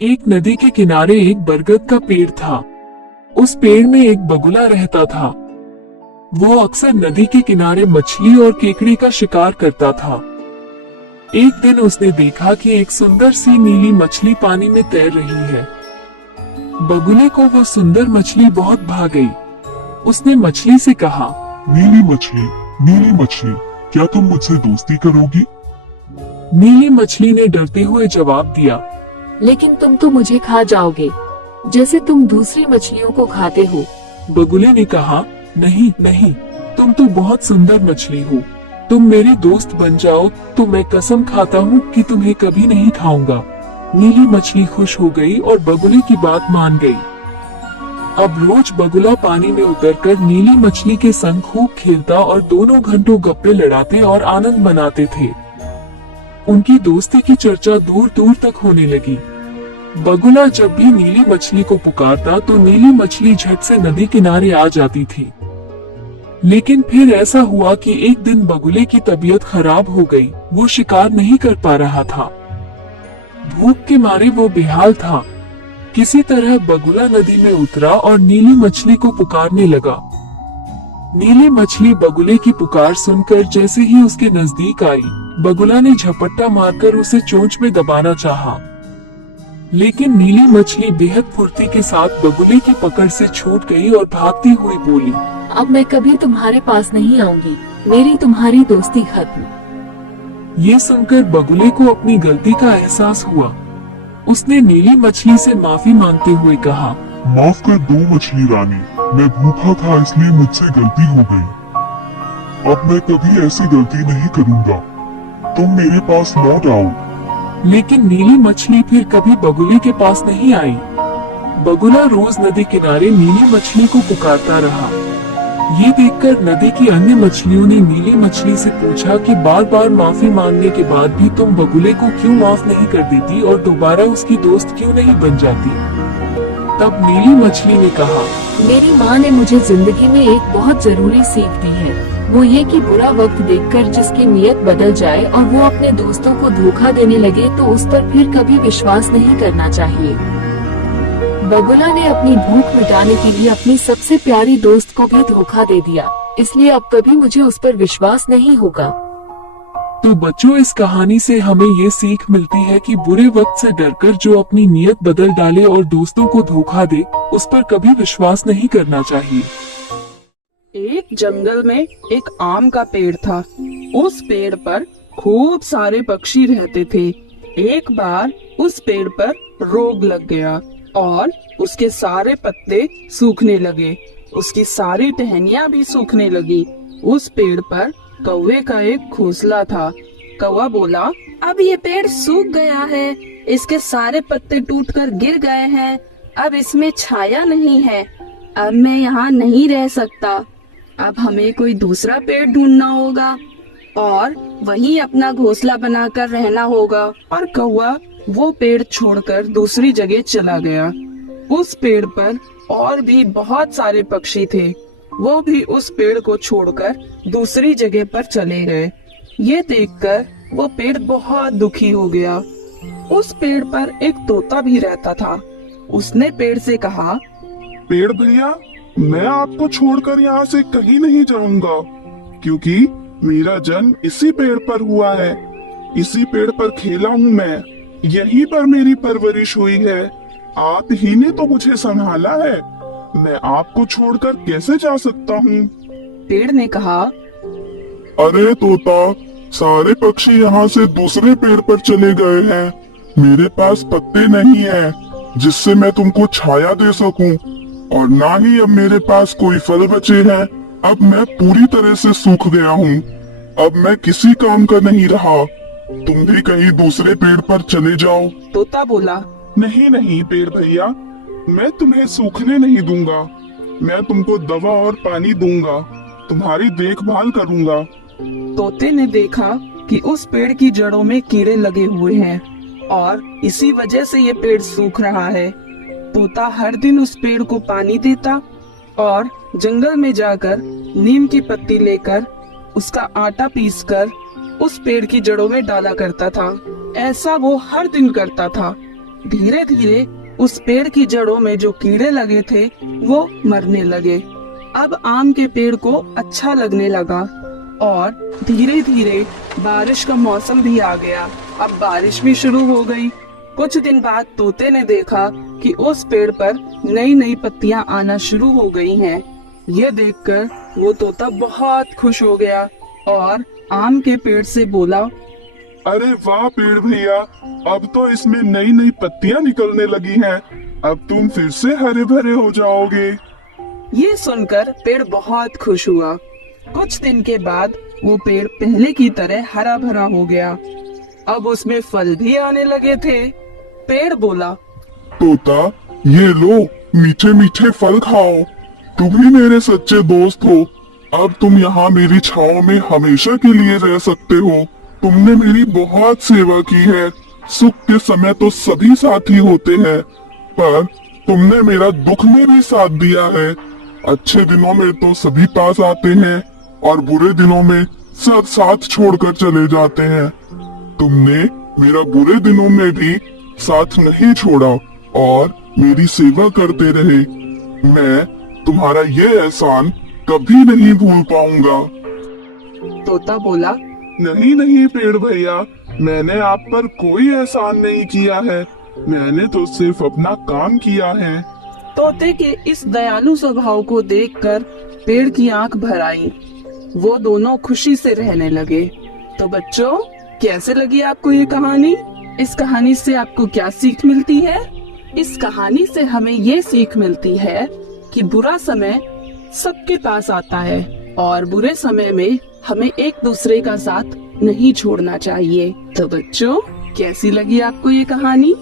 एक नदी के किनारे एक बरगद का पेड़ था। उस पेड़ में एक बगुला रहता था। वो अक्सर नदी के किनारे मछली और केकड़े का शिकार करता था। एक दिन उसने देखा कि एक सुंदर सी नीली मछली पानी में तैर रही है। बगुले को वो सुंदर मछली बहुत भा गई। उसने मछली से कहा, नीली मछली, क्या तुम मुझसे दोस्ती करोगी? नीली मछली ने डरते हुए जवाब दिया, लेकिन तुम तो मुझे खा जाओगे, जैसे तुम दूसरी मछलियों को खाते हो। बगुले ने कहा, नहीं नहीं, तुम तो बहुत सुंदर मछली हो। तुम मेरे दोस्त बन जाओ तो मैं कसम खाता हूँ कि तुम्हें कभी नहीं खाऊंगा। नीली मछली खुश हो गई और बगुले की बात मान गई। अब रोज बगुला पानी में उतरकर नीली मछली के संग खूब खेलता और दोनों घंटों गप्पे लड़ाते और आनंद मनाते थे। उनकी दोस्ती की चर्चा दूर दूर तक होने लगी। बगुला जब भी नीली मछली को पुकारता तो नीली मछली झट से नदी किनारे आ जाती थी। लेकिन फिर ऐसा हुआ कि एक दिन बगुले की तबीयत खराब हो गई। वो शिकार नहीं कर पा रहा था। भूख के मारे वो बेहाल था। किसी तरह बगुला नदी में उतरा और नीली मछली को पुकारने लगा। नीली मछली बगुले की पुकार सुनकर जैसे ही उसके नजदीक आई, बगुला ने झपट्टा मारकर उसे चोंच में दबाना चाहा। लेकिन नीली मछली बेहद फुर्ती के साथ बगुले की पकड़ से छूट गई और भागती हुई बोली, अब मैं कभी तुम्हारे पास नहीं आऊंगी, मेरी तुम्हारी दोस्ती खत्म। ये सुनकर बगुले को अपनी गलती का एहसास हुआ। उसने नीली मछली से माफी मांगते हुए कहा, माफ कर दो मछली रानी, मैं भूखा था इसलिए मुझसे गलती हो गई। अब मैं कभी ऐसी गलती नहीं करूँगा। तुम मेरे पास लौट आओ। लेकिन नीली मछली फिर कभी बगुले के पास नहीं आई। बगुला रोज नदी किनारे नीली मछली को पुकारता रहा। ये देखकर नदी की अन्य मछलियों ने नीली मछली से पूछा कि बार बार माफी मांगने के बाद भी तुम बगुले को क्यों माफ नहीं कर देती और दोबारा उसकी दोस्त क्यों नहीं बन जाती। तब नीली मछली ने कहा, मेरी माँ ने मुझे जिंदगी में एक बहुत जरूरी सीख दी है। वो ये कि बुरा वक्त देखकर जिसकी नीयत बदल जाए और वो अपने दोस्तों को धोखा देने लगे तो उस पर फिर कभी विश्वास नहीं करना चाहिए। बगुला ने अपनी भूख मिटाने के लिए अपनी सबसे प्यारी दोस्त को भी धोखा दे दिया, इसलिए अब कभी मुझे उस पर विश्वास नहीं होगा। तो बच्चों, इस कहानी से हमें ये सीख मिलती है कि बुरे वक्त से डरकर जो अपनी नीयत बदल डाले और दोस्तों को धोखा दे, उस पर कभी विश्वास नहीं करना चाहिए। एक जंगल में एक आम का पेड़ था। उस पेड़ पर खूब सारे पक्षी रहते थे। एक बार उस पेड़ पर रोग लग गया और उसके सारे पत्ते सूखने लगे। उसकी सारी टहनियाँ भी सूखने लगी। उस पेड़ पर कौवे का एक घोंसला था। कौवा बोला, अब ये पेड़ सूख गया है, इसके सारे पत्ते टूटकर गिर गए हैं। अब इसमें छाया नहीं है। अब मैं यहाँ नहीं रह सकता। अब हमें कोई दूसरा पेड़ ढूंढना होगा और वहीं अपना घोंसला बनाकर रहना होगा। और कौवा वो पेड़ छोड़कर दूसरी जगह चला गया। उस पेड़ पर और भी बहुत सारे पक्षी थे। वो भी उस पेड़ को छोड़कर दूसरी जगह पर चले गए। ये देखकर वो पेड़ बहुत दुखी हो गया। उस पेड़ पर एक तोता भी रहता था। उसने पेड़ से कहा, पेड़ भैया, मैं आपको छोड़कर यहाँ से कहीं नहीं जाऊंगा, क्योंकि मेरा जन्म इसी पेड़ पर हुआ है। इसी पेड़ पर खेला हूँ मैं, यहीं पर मेरी परवरिश हुई है। आप ही ने तो मुझे संभाला है। मैं आपको छोड़कर कैसे जा सकता हूँ? पेड़ ने कहा, अरे तोता, सारे पक्षी यहाँ से दूसरे पेड़ पर चले गए हैं। मेरे पास पत्ते नहीं हैं, जिससे मैं तुमको छाया दे सकूं, और ना ही अब मेरे पास कोई फल बचे हैं। अब मैं पूरी तरह से सूख गया हूँ। अब मैं किसी काम का नहीं रहा। तुम भी कहीं दूसरे पेड़ पर चले जाओ। तोता बोला, नहीं नहीं पेड़ भैया, मैं तुम्हें सूखने नहीं दूंगा। मैं तुमको दवा और पानी दूंगा, तुम्हारी देखभाल करूंगा। तोते ने देखा कि उस पेड़ की जड़ों में कीड़े लगे हुए हैं और इसी वजह से ये पेड़ सूख रहा है। तोता हर दिन उस पेड़ को पानी देता और जंगल में जाकर नीम की पत्ती लेकर उसका आटा पीसकर उस पेड़ की जड़ों में डाला करता था। ऐसा वो हर दिन करता था। धीरे धीरे उस पेड़ की जड़ों में जो कीड़े लगे थे वो मरने लगे। अब आम के पेड़ को अच्छा लगने लगा और धीरे धीरे बारिश का मौसम भी आ गया। अब बारिश भी शुरू हो गई। कुछ दिन बाद तोते ने देखा कि उस पेड़ पर नई नई पत्तियां आना शुरू हो गई हैं। ये देखकर वो तोता बहुत खुश हो गया और आम के पेड़ से बोला, अरे वाह पेड़ भैया, अब तो इसमें नई नई पत्तियां निकलने लगी हैं। अब तुम फिर से हरे भरे हो जाओगे। ये सुनकर पेड़ बहुत खुश हुआ। कुछ दिन के बाद वो पेड़ पहले की तरह हरा भरा हो गया। अब उसमें फल भी आने लगे थे। पेड़ बोला, तोता, ये लो मीठे मीठे फल खाओ। तुम ही मेरे सच्चे दोस्त हो। अब तुम यहाँ मेरी छांव में हमेशा के लिए रह सकते हो। तुमने मेरी बहुत सेवा की है। सुख के समय तो सभी साथी होते हैं, पर तुमने मेरा दुख में भी साथ दिया है। अच्छे दिनों में तो सभी पास आते हैं और बुरे दिनों में सब साथ छोड़कर चले जाते हैं। तुमने मेरा बुरे दिनों में भी साथ नहीं छोड़ा और मेरी सेवा करते रहे। मैं तुम्हारा ये एहसान कभी नहीं भूल पाऊंगा। तोता बोला, नहीं नहीं पेड़ भैया, मैंने आप पर कोई एहसान नहीं किया है। मैंने तो सिर्फ अपना काम किया है। तोते के इस दयालु स्वभाव को देखकर पेड़ की आंख भर आई। वो दोनों खुशी से रहने लगे। तो बच्चों, कैसे लगी आपको ये कहानी? इस कहानी से आपको क्या सीख मिलती है? इस कहानी से हमें ये सीख मिलती है कि बुरा समय सबके पास आता है और बुरे समय में हमें एक दूसरे का साथ नहीं छोड़ना चाहिए। तो बच्चों, कैसी लगी आपको ये कहानी?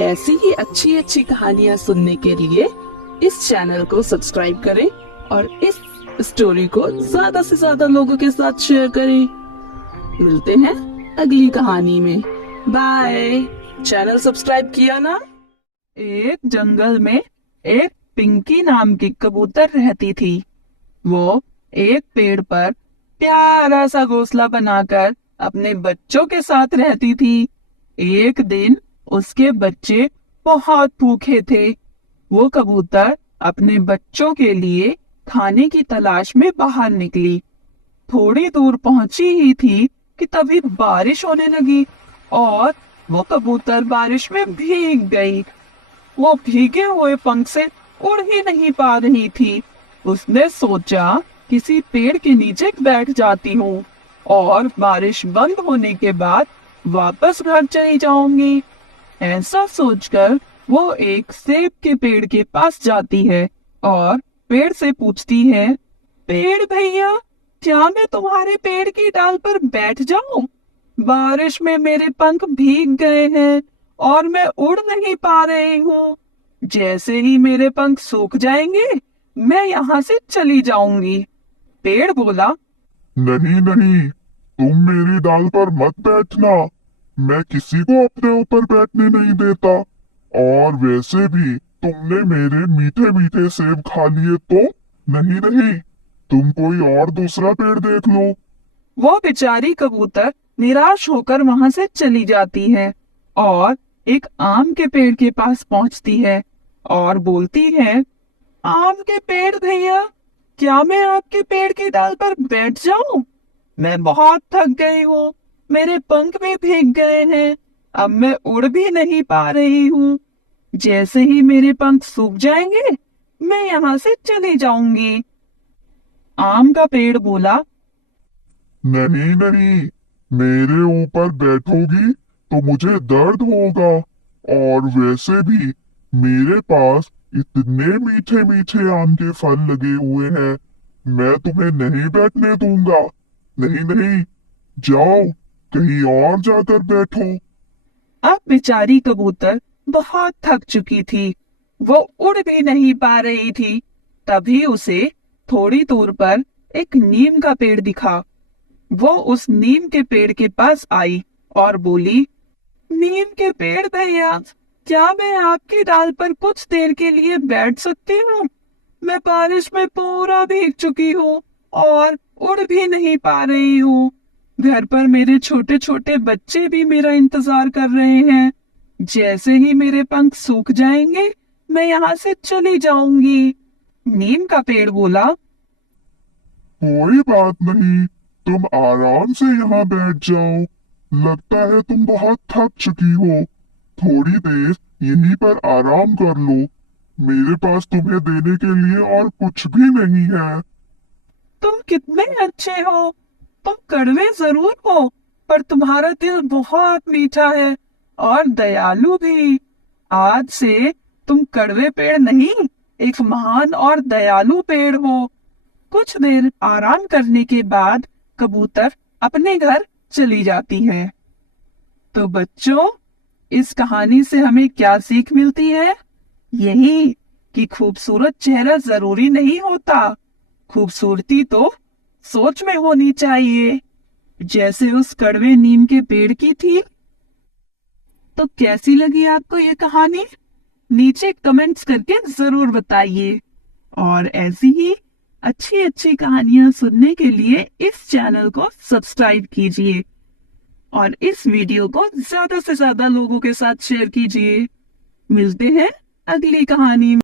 ऐसी ही अच्छी अच्छी कहानियाँ सुनने के लिए इस चैनल को सब्सक्राइब करें और इस स्टोरी को ज्यादा से ज्यादा लोगों के साथ शेयर करें। मिलते हैं अगली कहानी में। बाय। चैनल सब्सक्राइब किया ना? एक जंगल में एक पिंकी नाम की कबूतर रहती थी। वो एक पेड़ पर प्यारा सा घोंसला बनाकर अपने बच्चों के साथ रहती थी। एक दिन उसके बच्चे बहुत भूखे थे। वो कबूतर अपने बच्चों के लिए खाने की तलाश में बाहर निकली। थोड़ी दूर पहुंची ही थी कि तभी बारिश होने लगी और वो कबूतर बारिश में भीग गई। वो भीगे हुए पंख से उड़ ही नहीं पा रही थी। उसने सोचा किसी पेड़ के नीचे बैठ जाती हूँ और बारिश बंद होने के बाद वापस घर चली जाऊंगी। ऐसा सोचकर वो एक सेब के पेड़ के पास जाती है और पेड़ से पूछती है, पेड़ भैया, क्या मैं तुम्हारे पेड़ की डाल पर बैठ जाऊं? बारिश में मेरे पंख भीग गए हैं और मैं उड़ नहीं पा रही हूँ। जैसे ही मेरे पंख सूख जाएंगे मैं यहाँ से चली जाऊंगी। पेड़ बोला, नहीं नहीं, तुम मेरी डाल पर मत बैठना। मैं किसी को अपने ऊपर बैठने नहीं देता। और वैसे भी तुमने मेरे मीठे मीठे सेब खा लिए तो नहीं नहीं, तुम कोई और दूसरा पेड़ देख लो। वो बेचारी कबूतर निराश होकर वहां से चली जाती है और एक आम के पेड़ के पास पहुंचती है और बोलती है, आम के पेड़ भैया, क्या मैं आपके पेड़ की डाल पर बैठ जाऊं? मैं बहुत थक गई हूँ। मेरे पंख भी भीग गए हैं। अब मैं उड़ भी नहीं पा रही हूँ। जैसे ही मेरे पंख सूख जाएंगे मैं यहाँ से चली जाऊंगी। आम का पेड़ बोला, नहीं नहीं, मेरे ऊपर बैठोगी तो मुझे दर्द होगा। और वैसे भी मेरे पास इतने मीठे मीठे आम के फल लगे हुए हैं, मैं तुम्हें नहीं बैठने दूंगा। नहीं नहीं, जाओ कहीं और जाकर बैठो। अब बेचारी कबूतर बहुत थक चुकी थी। वो उड़ भी नहीं पा रही थी। तभी उसे थोड़ी दूर पर एक नीम का पेड़ दिखा। वो उस नीम के पेड़ के पास आई और बोली, नीम के पेड़ भैया, क्या मैं आपकी डाल पर कुछ देर के लिए बैठ सकती हूँ? मैं बारिश में पूरा भीग चुकी हूँ और उड़ भी नहीं पा रही हूँ। घर पर मेरे छोटे छोटे बच्चे भी मेरा इंतजार कर रहे हैं। जैसे ही मेरे पंख सूख जाएंगे मैं यहाँ से चली जाऊंगी। नीम का पेड़ बोला, कोई बात नहीं, तुम आराम से यहाँ बैठ जाओ। लगता है तुम बहुत थक चुकी हो। थोड़ी देर यहीं पर आराम कर लो। मेरे पास तुम्हें देने के लिए और कुछ भी नहीं है। तुम कितने अच्छे हो। तुम कड़वे जरूर हो, पर तुम्हारा दिल बहुत मीठा है और दयालु भी। आज से तुम कड़वे पेड़ नहीं, एक महान और दयालु पेड़ हो। कुछ देर आराम करने के बाद कबूतर अपने घर चली जाती है। तो बच्चों, इस कहानी से हमें क्या सीख मिलती है? यही कि खूबसूरत चेहरा जरूरी नहीं होता, खूबसूरती तो सोच में होनी चाहिए, जैसे उस कड़वे नीम के पेड़ की थी। तो कैसी लगी आपको ये कहानी? नीचे कमेंट्स करके जरूर बताइए। और ऐसी ही अच्छी अच्छी कहानियां सुनने के लिए इस चैनल को सब्सक्राइब कीजिए और इस वीडियो को ज्यादा से ज्यादा लोगों के साथ शेयर कीजिए। मिलते हैं अगली कहानी में।